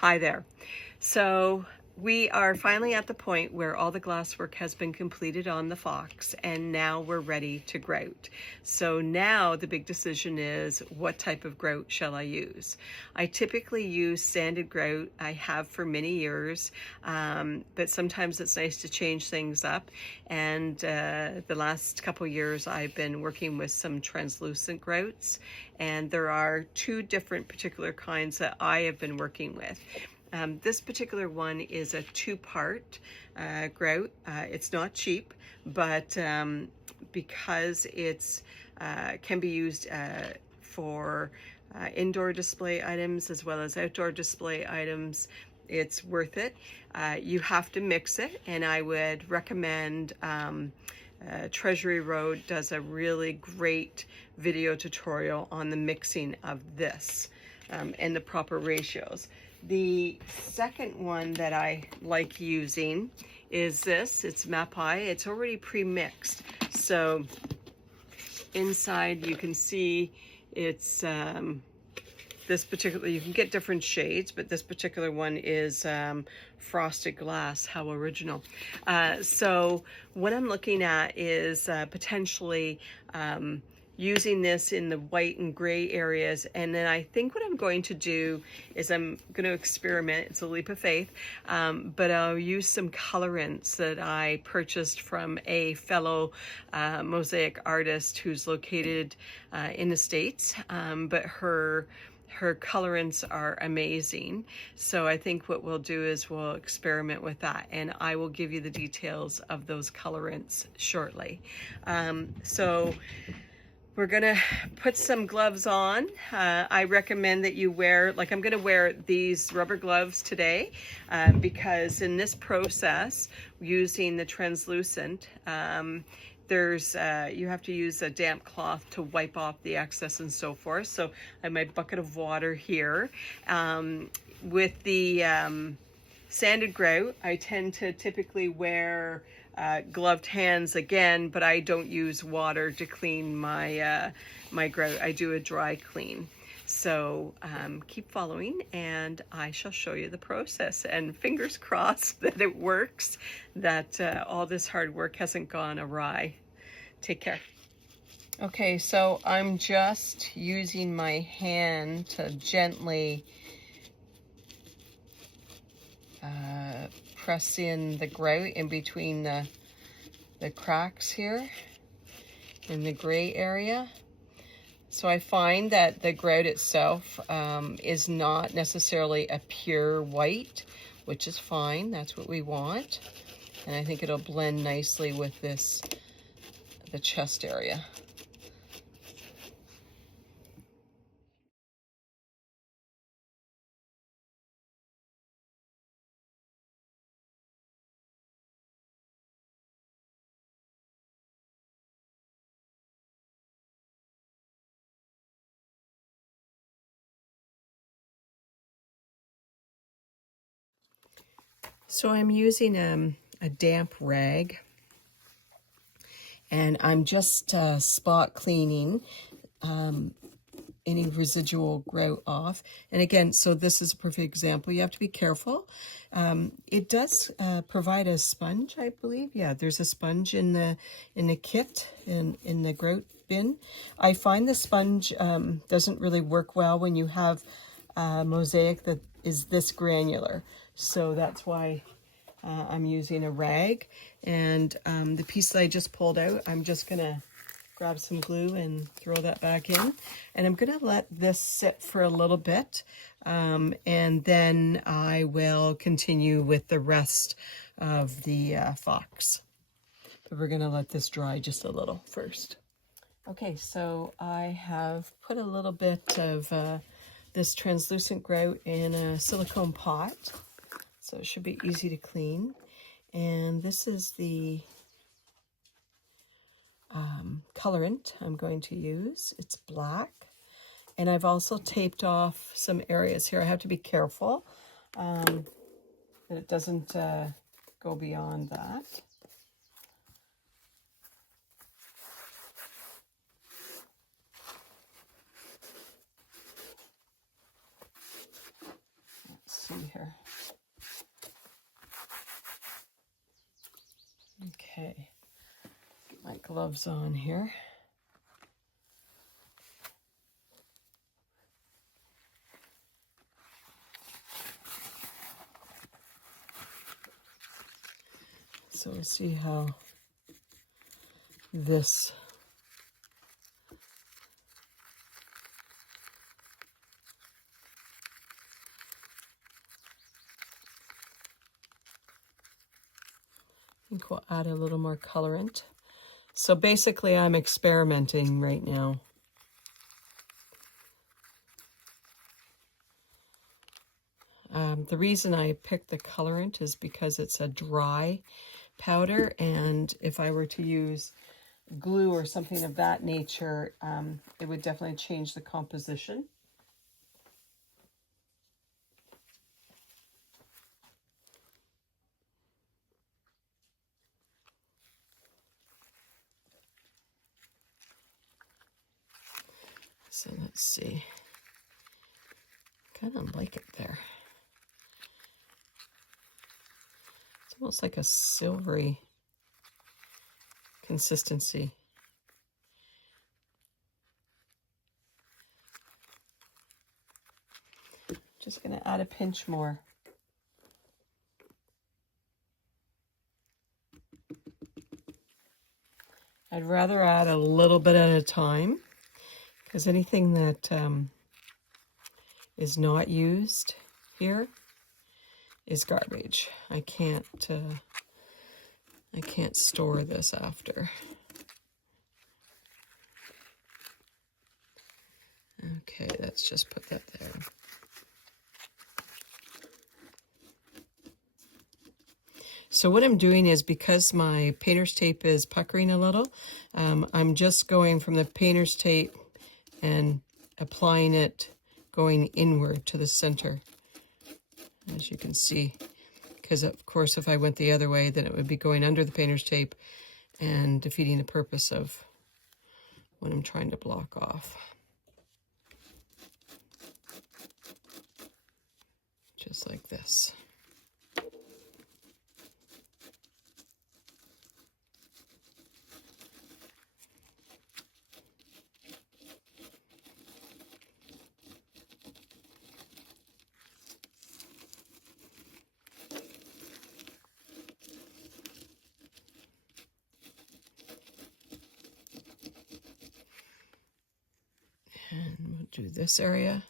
Hi there. So we are finally at the point where all the glasswork has been completed on the Fox, and now we're ready to grout. So now the big decision is, what type of grout shall I use? I typically use sanded grout. I have for many years, but sometimes it's nice to change things up. And the last couple years I've been working with some translucent grouts, and there are two different particular kinds that I have been working with. This particular one is a two-part grout. It's not cheap, but because it's can be used for indoor display items as well as outdoor display items, it's worth it. You have to mix it, and I would recommend Treasury Road does a really great video tutorial on the mixing of this and the proper ratios. The second one that I like using is this. It's Mapei. It's already pre-mixed. So inside you can see it's this particular, you can get different shades, but this particular one is frosted glass. How original. So what I'm looking at is potentially using this in the white and gray areas. And then I think what I'm going to do is I'm going to experiment. It's a leap of faith, but I'll use some colorants that I purchased from a fellow mosaic artist who's located in the States, but her colorants are amazing. So I think what we'll do is we'll experiment with that, and I will give you the details of those colorants shortly. So we're gonna put some gloves on. I recommend that you wear, like I'm gonna wear these rubber gloves today because in this process, using the translucent, you have to use a damp cloth to wipe off the excess and so forth. So I have my bucket of water here. With the sanded grout, I tend to typically wear gloved hands again, but I don't use water to clean my my grout. I do a dry clean. So keep following and I shall show you the process, and fingers crossed that it works, that all this hard work hasn't gone awry. Take care. Okay, so I'm just using my hand to gently press in the grout in between the cracks here in the gray area. So I find that the grout itself is not necessarily a pure white, which is fine. That's what we want. And I think it'll blend nicely with this, the chest area. So I'm using a damp rag, and I'm just spot cleaning any residual grout off. And again, so this is a perfect example. You have to be careful. It does provide a sponge, I believe. Yeah, there's a sponge in the kit in the grout bin. I find the sponge doesn't really work well when you have mosaic that is this granular. So that's why I'm using a rag. And the piece that I just pulled out, I'm just gonna grab some glue and throw that back in. And I'm gonna let this sit for a little bit. And then I will continue with the rest of the Fox. But we're gonna let this dry just a little first. Okay, so I have put a little bit of this translucent grout in a silicone pot. So it should be easy to clean. And this is the colorant I'm going to use. It's black. And I've also taped off some areas here. I have to be careful that it doesn't go beyond that. Let's see here. Okay, get my gloves on here. So we'll see how this I think we'll add a little more colorant. So basically I'm experimenting right now. The reason I picked the colorant is because it's a dry powder, and if I were to use glue or something of that nature, it would definitely change the composition. So let's see. Kind of like it there. It's almost like a silvery consistency. Just going to add a pinch more. I'd rather add a little bit at a time, because anything that is not used here is garbage. I can't store this after. Okay, let's just put that there. So what I'm doing is, because my painter's tape is puckering a little, I'm just going from the painter's tape and applying it going inward to the center, as you can see. Because of course if I went the other way, then it would be going under the painter's tape and defeating the purpose of what I'm trying to block off. Just like this. And we'll do this area.